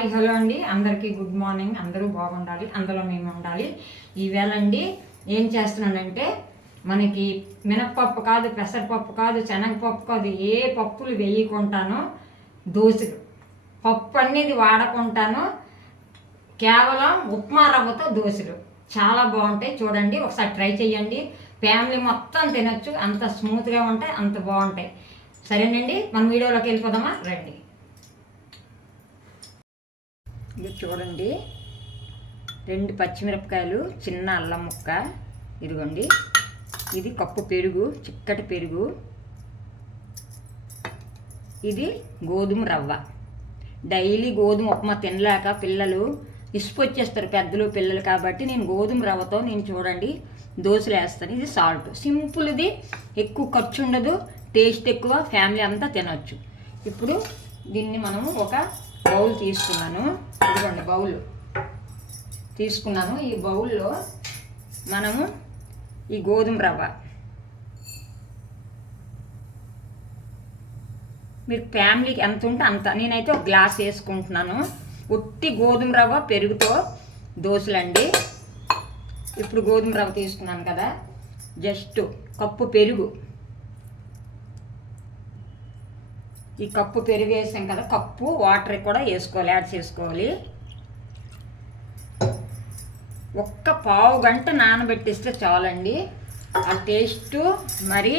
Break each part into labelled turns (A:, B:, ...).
A: Hello అండి. అందరికీ good morning. అందరూ బాగుండాలి. అందులో మేము ఉండాలి. ఈవేళ అండి ఏం చేస్తున్నానంటే మనకి మినప్పప్పు కాదు పెసరపప్పు కాదు శనగపప్పు కాదు ఏ పప్పులు వేయకుంటాను దోశలు. పప్పు అనేది వాడకుంటాను కేవలం ఉప్మా రవ్వతో దోశలు. చాలా బాగుంటాయి. చూడండి ఒకసారి ట్రై చేయండి ఫ్యామిలీ మొత్తం తినొచ్చు. అంత స్మూత్గా ఉంటాయి అంత బాగుంటాయి. సరేనండి మన వీడియోలోకి వెళ్ళిపోదామా? రండి. ఇది చూడండి. రెండు పచ్చిమిరపకాయలు చిన్న అల్లం ముక్క. ఇదిగోండి. ఇది కప్పు పెరుగు చిక్కటి పెరుగు. ఇది గోధుమ రవ్వ. డైలీ గోధుమ ఉప్మా తినలేక పిల్లలు ఇసుకొచ్చేస్తారు పెద్దలు పిల్లలు కాబట్టి నేను గోధుమ రవ్వతో నేను చూడండి దోశలు వేస్తాను. ఇది సాల్ట్ సింపుల్ది ఎక్కువ ఖర్చు ఉండదు. టేస్ట్ ఎక్కువ. ఫ్యామిలీ అంతా తినొచ్చు. ఇప్పుడు దీన్ని మనము ఒక బౌల్ తీసుకున్నాను. ఇదిగోండి బౌల్. తీసుకున్నాను. ఈ బౌల్లో మనము ఈ గోధుమ రవ్వ. మీరు ఫ్యామిలీకి ఎంత ఉంటే అంత. నేనైతే ఒక గ్లాస్ వేసుకుంటున్నాను. ఉట్టి గోధుమ రవ్వ పెరుగుతో దోశలండి. ఇప్పుడు గోధుమ రవ్వ తీసుకున్నాను కదా. జస్ట్ కప్పు పెరుగు. ఈ కప్పు పెరుగు వేసాం కదా కప్పు వాటర్ కూడా వేసుకోవాలి యాడ్ చేసుకోవాలి. ఒక్క పావు గంట నానబెట్టిస్తే చాలండి. ఆ టేస్ట్ మరి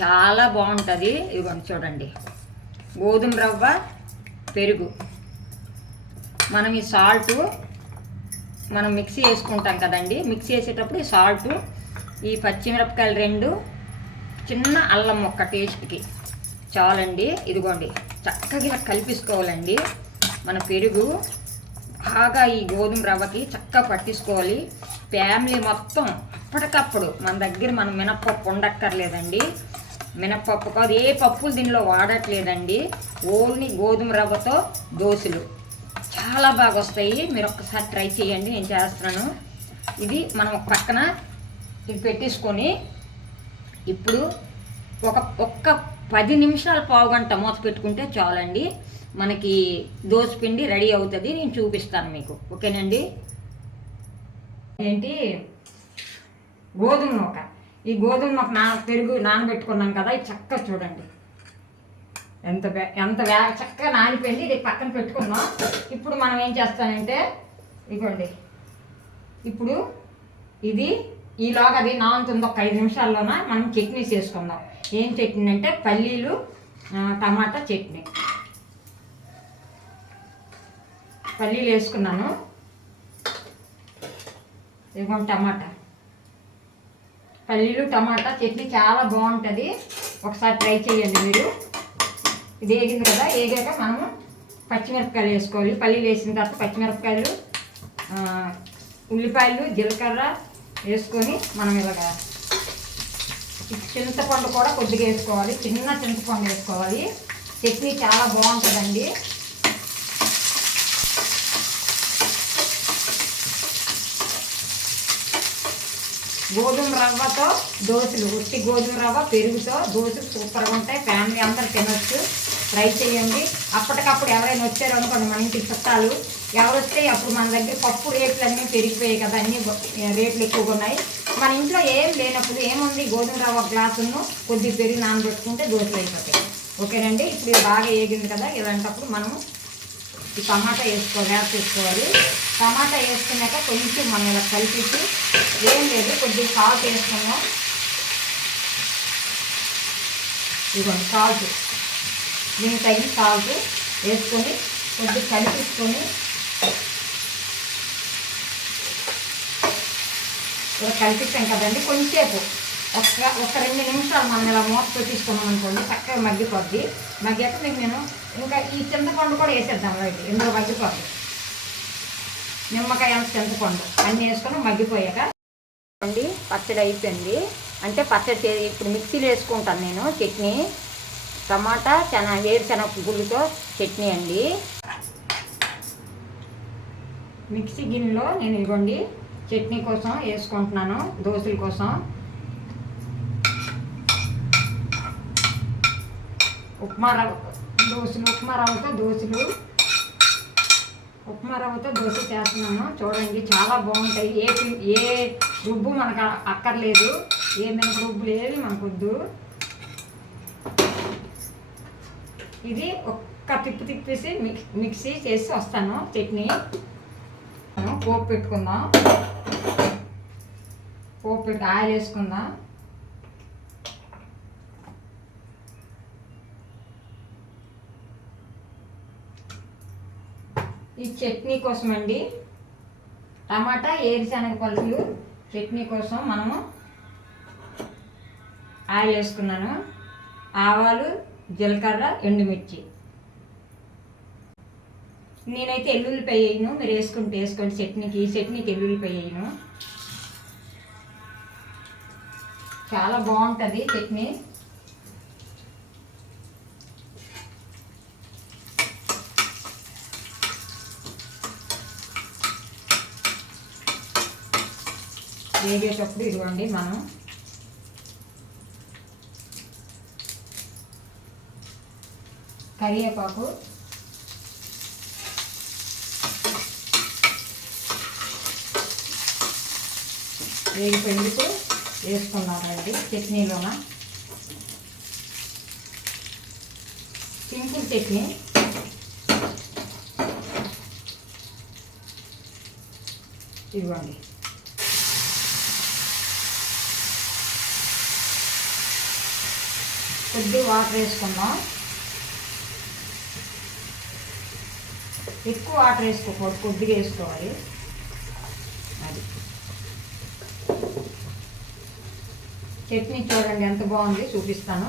A: చాలా బాగుంటుంది. ఇదిగోండి చూడండి. గోధుమ రవ్వ పెరుగు. మనం ఈ సాల్ట్ మనం మిక్సీ వేసుకుంటాం కదండి. మిక్సీ వేసేటప్పుడు ఈ సాల్ట్ ఈ పచ్చిమిరపకాయలు రెండు చిన్న అల్లం ఒక్క టేస్ట్కి చాలండి. ఇదిగోండి. చక్కగా ఇలా మన పెరుగు బాగా ఈ గోధుమ రవ్వకి చక్కగా పట్టించుకోవాలి. ఫ్యామిలీ మొత్తం అప్పటికప్పుడు మన దగ్గర మనం మినప్పప్పు ఉండక్కర్లేదండి. మినప్పప్పు కాదు ఏ పప్పులు దీనిలో వాడట్లేదండి. ఓన్లీ గోధుమ రవ్వతో దోశలు. చాలా బాగా వస్తాయి. మీరు ఒక్కసారి ట్రై చేయండి. నేను చేస్తున్నాను. ఇది మనం ఒక పక్కన ఇది పెట్టేసుకొని ఇప్పుడు ఒక ఒక్క పది నిమిషాలు పావు గంట మూత పెట్టుకుంటే చాలండి. మనకి దోశ పిండి రెడీ అవుతుంది. నేను చూపిస్తాను మీకు. ఓకేనండి? ఏంటి? గోధుమ నూక. ఈ గోధుమ నూక నా పెరుగు నానబెట్టుకున్నాం కదా ఇది చక్కగా చూడండి. ఎంత వే- ఎంత వే చక్కగా నానిపోయింది. ఇది పక్కన పెట్టుకున్నాం ఇప్పుడు మనం ఏం చేస్తానంటే ఇదిగోండి ఇప్పుడు ఇది ఈలోగా అది నానుతుంది ఒక ఐదు నిమిషాల్లోన మనం చట్నీస్ చేసుకుందాం. ఏం చట్నీ అంటే పల్లీలు టమాటా చట్నీ. పల్లీలు వేసుకున్నాను. ఇదిగోండి టమాటా. పల్లీలు టమాటా చట్నీ చాలా బాగుంటుంది. ఒకసారి ట్రై చేయండి మీరు. ఇది వేగింది కదా వేగాక మనము పచ్చిమిరపకాయలు వేసుకోవాలి. పల్లీలు వేసిన తర్వాత పచ్చిమిరపకాయలు ఉల్లిపాయలు జీలకర్ర వేసుకొని మనం ఇలాగా చింతపండు కూడా కొద్దిగా వేసుకోవాలి. చిన్న చింతపండు వేసుకోవాలి. చట్నీ చాలా బాగుంటుందండి. గోధుమ రవ్వతో దోశలు ఉట్టి గోధుమ రవ్వ పెరుగుతో దోశలు సూపర్గా ఉంటాయి. ఫ్యామిలీ అందరు తినొచ్చు. ట్రై చేయండి. అప్పటికప్పుడు ఎవరైనా వచ్చారు అనుకోండి మన ఇంటికి చుట్టాలు. ఎవరు వస్తే అప్పుడు మన దగ్గర పప్పు రేట్లు అన్నీ పెరిగిపోయాయి కదా. అన్నీ రేట్లు ఎక్కువగా ఉన్నాయి. మన ఇంట్లో ఏం లేనప్పుడు ఏముంది? గోధుమ రవ్వ గ్లాసును కొద్దిగా పెరిగి నానబెట్టుకుంటే దోశలు అయిపోతాయి. ఓకేనండి? ఇప్పుడు ఇది బాగా వేగింది కదా ఇలాంటప్పుడు మనము ఈ టమాటా వేసుకోవాలి యాడ్ వేసుకోవాలి. టమాటా వేసుకున్నాక కొంచెం మనం ఇలా కలిపేసి ఏం లేదు కొద్దిగా సాల్ట్ వేసుకున్నాం ఇదిగోండి సాల్ట్. దీనికి తగిన సాల్ట్ వేసుకొని కొద్దిగా కలిపించుకొని ఇలా కలిపిస్తాం కదండి. కొంచెంసేపు ఒక ఒక రెండు నిమిషాలు మనం ఇలా మూత పెట్టించుకున్నాం అనుకోండి చక్కగా మగ్గిపోద్ది. మగ్గాక మీకు నేను ఇంకా ఈ చింతపండు కూడా వేసేద్దాం. రైట్ ఇందులో మగ్గిపోద్ది. నిమ్మకాయ చింతపండు అన్నీ వేసుకొని మగ్గిపోయాక అండి పచ్చడి అయిపోయింది. అంటే పచ్చడి ఇప్పుడు మిక్సీలో వేసుకుంటాను నేను చట్నీ. టమాటా చెన వేరుశనగ గుళ్ళుతో చట్నీ అండి. మిక్సీ గిన్నెలో నేను ఇవ్వండి చట్నీ కోసం వేసుకుంటున్నాను దోశల కోసం. ఉప్మా రవ్వ దోశలు ఉప్మా రవ్వతో దోశలు. ఉప్మా రవ్వతో దోశ చేస్తున్నాను. చూడండి చాలా బాగుంటాయి. ఏ ఏ రుబ్బు మనకు అక్కర్లేదు. ఏ మినప రుబ్బులు ఏవి మనకొద్దు. ఇది ఒక్క తిప్పు తిప్పేసి మిక్స్ మిక్సీ చేసి వస్తాను చట్నీ. పోపు పెట్టుకుందాం పోపు పెట్టి ఆయిల్ వేసుకుందాం? ఈ చట్నీ కోసం అండి. టమాటా ఏరిశనగ పలుకులు చట్నీ కోసం మనము ఆయిల్ వేసుకున్నాను. ఆవాలు జీలకర్ర ఎండుమిర్చి. నేనైతే ఎల్లుల్లిపాయ వేయను మీరు వేసుకుంటే వేసుకోండి. చట్నీకి చట్నీకి ఎల్లుల్లిపాయ వేయను. చాలా బాగుంటుంది చట్నీ. వేగేటప్పుడు ఇదిగోండి మనం. కరివేపాకు. వేగి పెండుకు వేసుకున్నారండి చట్నీలోన. సింపుల్ చట్నీ. ఇవ్వండి. కొద్దిగా వాటర్ వేసుకుందాం. ఎక్కువ వాటర్ వేసుకోకూడదు కొద్దిగా వేసుకోవాలి. అది. చట్నీ చూడండి ఎంత బాగుంది చూపిస్తాను.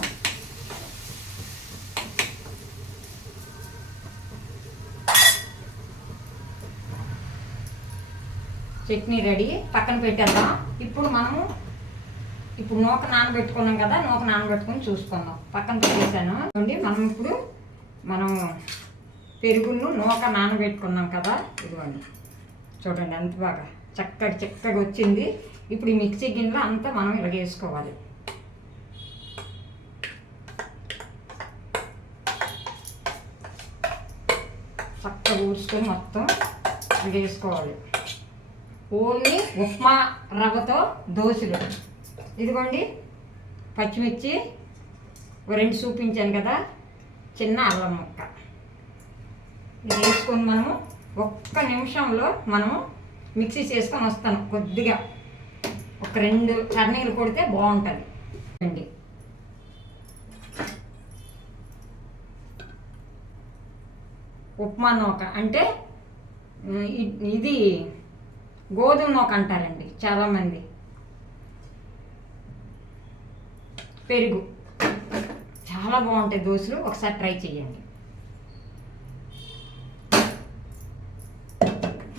A: చట్నీ రెడీ పక్కన పెట్టేద్దాం. ఇప్పుడు మనము ఇప్పుడు నూక నానబెట్టుకున్నాం కదా నూక నానబెట్టుకొని చూసుకుందాం. పక్కన పెట్టేశాను. చూడండి మనం ఇప్పుడు మనం పెరుగును నూక నానబెట్టుకున్నాం కదా ఇదిగోండి. చూడండి ఎంత బాగా చక్కగా చక్కగా వచ్చింది. ఇప్పుడు ఈ మిక్సీ గిన్నెలో అంతా మనం ఇలా వేసుకోవాలి చక్కగా ఊడ్చుకొని మొత్తం ఇలా వేసుకోవాలి ఓన్లీ ఉప్మా రవ్వతో దోశలు. ఇదిగోండి పచ్చిమిర్చి రెండు చూపించాను కదా చిన్న అల్లం ముక్క. వేసుకొని మనము ఒక్క నిమిషంలో మనము మిక్సీ చేసుకొని వస్తాను కొద్దిగా. ఒక రెండు చర్నీలు కొడితే బాగుంటుంది. అండి. ఉప్మా నూక అంటే ఇది గోధుమ నూక అంటారండి చాలామంది. పెరుగు. చాలా బాగుంటాయి దోశలు. ఒకసారి ట్రై చేయండి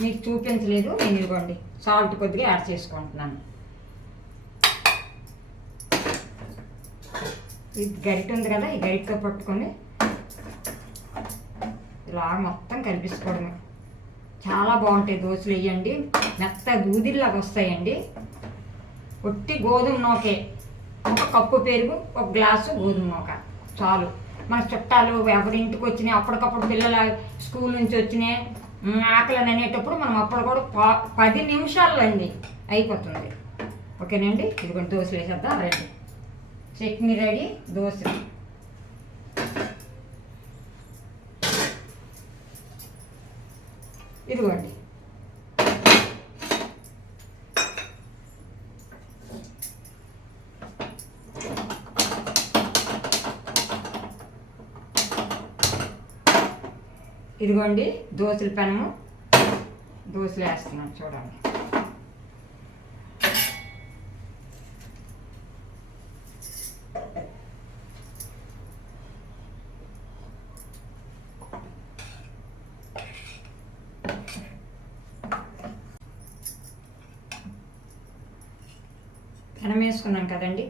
A: మీకు చూపించలేదు నేను ఇవ్వండి సాల్ట్ కొద్దిగా యాడ్ చేసుకుంటున్నాను. ఇది గరిట ఉంది కదా ఈ గరిటతో పట్టుకొని ఇలా మొత్తం కలిపించుకోవడమే చాలా బాగుంటాయి దోశలు వేయండి మెత్త దూదిలాగా వస్తాయండి. ఒట్టి గోధుమ నూకే ఒక కప్పు పెరుగు ఒక గ్లాసు గోధుమ నూక చాలు. మన చుట్టాలు ఎవరి ఇంటికి వచ్చినాయి అప్పటికప్పుడు పిల్లల స్కూల్ నుంచి వచ్చినాయి ఆకలి అనేటప్పుడు మనం అప్పుడు కూడా పది నిమిషాల్లో అండి అయిపోతుంది. ఓకేనండి? ఇదిగోండి దోశలు వేసేద్దాం రెడీ. చట్నీ రెడీ దోశలు ఇదిగోండి. ఇదిగోండి దోశల పెనము. దోశలు వేస్తున్నాను చూడండి. పెనం వేసుకున్నాం కదండి.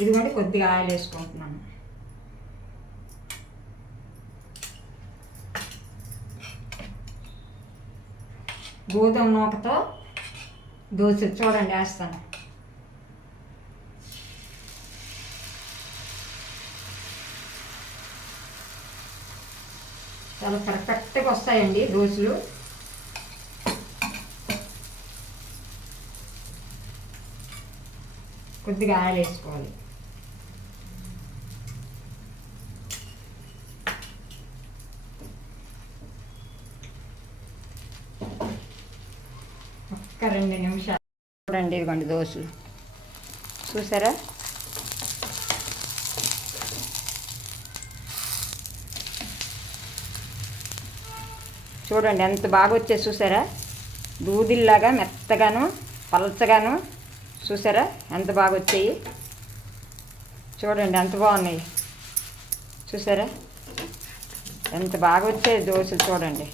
A: ఇదిగోండి కొద్దిగా ఆయిల్ వేసుకుంటున్నాను. గోధుమ నూకతో దోశ చూడండి వేస్తాను. చాలా పర్ఫెక్ట్గా వస్తాయండి దోశలు. కొద్దిగా ఆయిల్ వేసుకోవాలి. రెండు నిమిషాలు. చూడండి ఇదిగోండి దోశలు. చూసారా? చూడండి ఎంత బాగా వచ్చేది చూసారా? దూదిల్లాగా మెత్తగాను పలచగాను. చూసారా? ఎంత బాగా వచ్చాయి? చూడండి ఎంత బాగున్నాయి. చూసారా? ఎంత బాగా వచ్చాయి దోశలు చూడండి.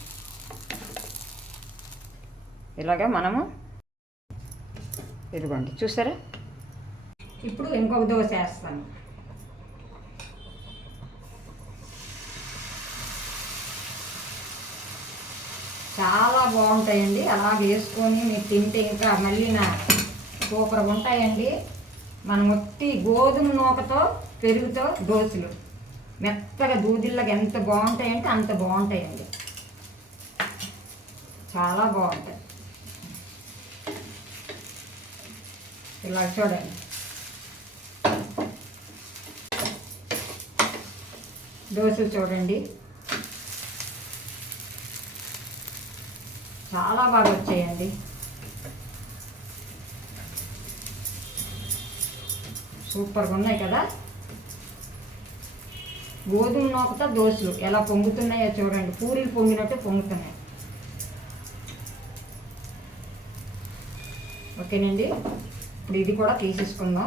A: ఇలాగా మనము ఇదిగోండి చూసారా? ఇప్పుడు ఇంకొక దోశ వేస్తాను. చాలా బాగుంటాయండి. అలా వేసుకొని మీరు తింటే ఇంకా మళ్ళీ నా సూపర్ ఉంటాయండి. మనం ఒట్టి గోధుమ నూకతో పెరుగుతో దోశలు. మెత్తగా దూదిళ్ళకి ఎంత బాగుంటాయంటే అంత బాగుంటాయండి. చాలా బాగుంటాయి. ఇలా చూడండి. దోశలు చూడండి. చాలా బాగా వచ్చాయండి. సూపర్గా ఉన్నాయి కదా? గోధుమ నూకతో దోశలు ఎలా పొంగుతున్నాయో చూడండి. పూరీలు పొంగినట్టు పొంగుతున్నాయి. ఓకేనండి? ఇప్పుడు ఇది కూడా తీసేసుకుందాం.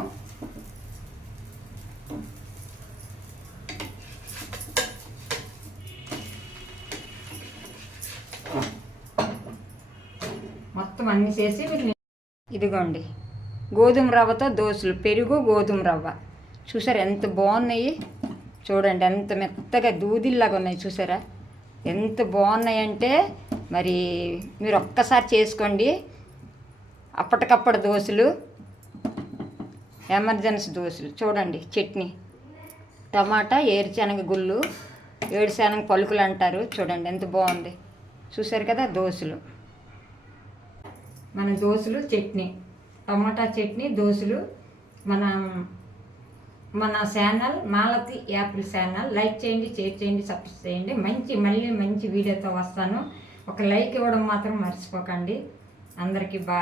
A: మొత్తం అన్ని చేసి మీరు ఇదిగోండి. గోధుమ రవ్వతో దోశలు. పెరుగు గోధుమ రవ్వ. చూసారా ఎంత బాగున్నాయి? చూడండి ఎంత మెత్తగా దూదిల్లాగా ఉన్నాయి చూసారా? ఎంత బాగున్నాయంటే మరి మీరు ఒక్కసారి చేసుకోండి. అప్పటికప్పుడు దోశలు. ఎమర్జెన్సీ దోశలు. చూడండి చట్నీ. టమాటా ఏరుశనగ గుళ్ళు ఏడుశనగ పలుకులు అంటారు. చూడండి ఎంత బాగుంది. చూసారు కదా దోశలు. మన దోశలు చట్నీ. టమాటా చట్నీ దోశలు. మన మన channel Malathi apple channel. Like చేయండి షేర్ చేయండి సబ్స్క్రైబ్ చేయండి. మంచి మళ్ళీ మంచి వీడియోతో వస్తాను. ఒక లైక్ ఇవ్వడం మాత్రం మర్చిపోకండి. అందరికీ బాయ్.